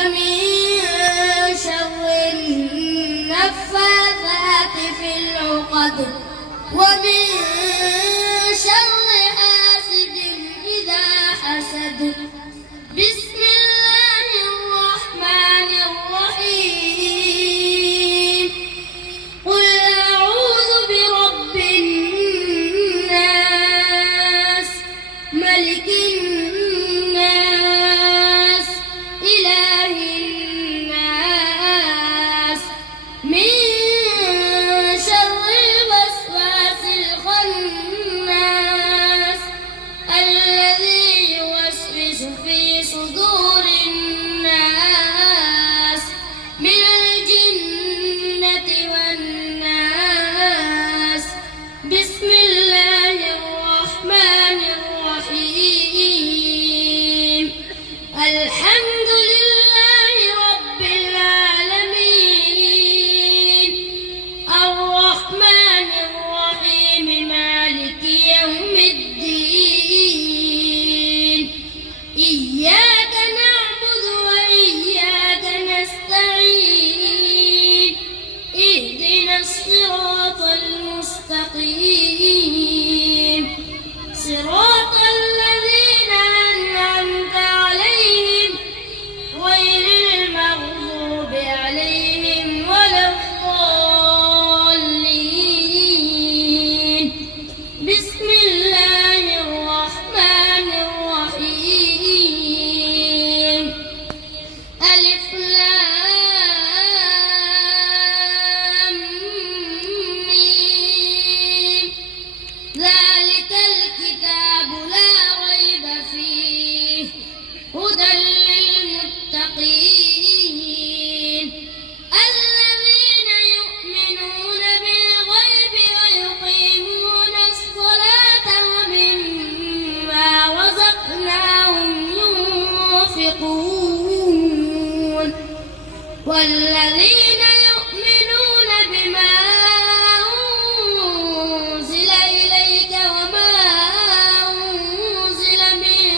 ومن شر النفاثات في العقد ومن شر حاسد إذا حسد. بسم الله الرحمن الرحيم. قل أعوذ برب الناس ملك الناس إله الناس من شر الوسواس الخناس الذي يوسوس في صدور الناس من الجنة والناس. بسم الله الرحمن الرحيم. الحمد لله رب العالمين الرحمن الرحيم مالك يوم الدين. إياك نعبد وإياك نستعين. اهدنا الصراط المستقيم صراط الذين أنعمت عليهم غير المغضوب عليهم ولا الضالين. بسم الله الرحمن الرحيم. ألف لام ميم. ذلك الكتاب لا ريب فيه هدى للمتقين الذين يؤمنون بالغيب ويقيمون الصلاة ومما رزقناهم ينفقون والذين يؤمنون بما أنزل إليك وما أنزل من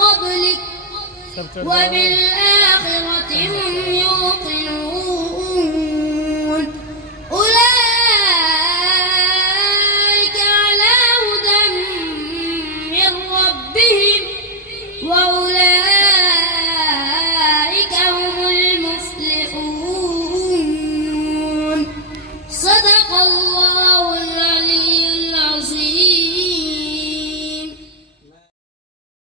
قبلك وبالآخرة هم يوقنون. أولئك على هدى من ربهم